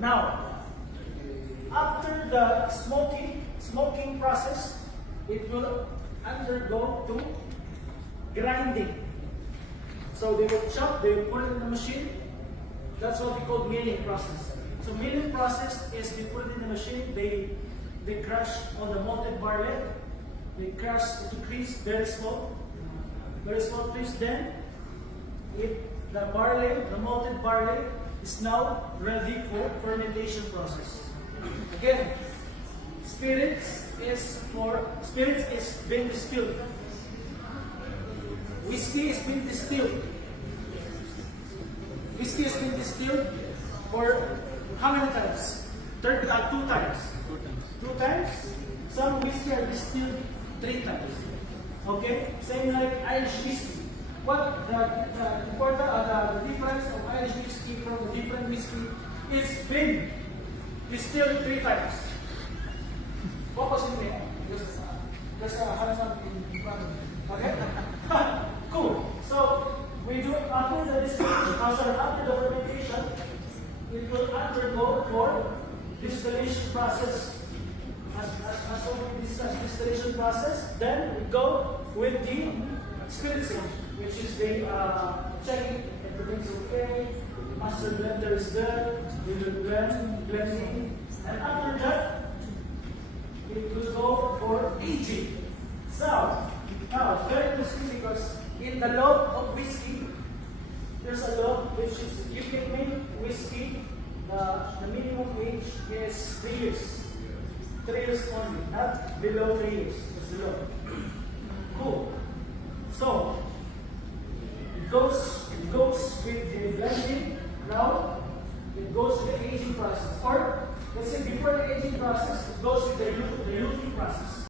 Now, after the smoking process, it will undergo to grinding. So they will chop, they will put it in the machine. That's what we call milling process. So milling process is they put it in the machine, they crush all the malted barley, they crush to crease very small crease. Then the malted barley is now ready for fermentation process. Again, spirits is being distilled. Whiskey is being distilled. Whiskey has been distilled for how many times? Two times. Two times. Some whiskey are distilled 3 times. Okay? Same like Irish whiskey. What the difference of Irish whiskey from the different whiskey is been distilled 3 times. Focus in me. Just have something in front of me. Okay? Cool. So we do after the distillation process, after the fermentation, it will undergo for distillation process. As we discuss distillation process, then we go with the spiritsing, which is the checking if everything's okay, master blender is good, we will blending, and after that, it will go for aging. So, now it's very interesting because in the law of whiskey, there's a law which is you can make whiskey, the minimum age is 3 years. 3 years only, not below 3 years. That's the law. Cool. So, it goes with the blending. Now, it goes with the aging process. Or, let's say before the aging process, it goes with the luting process.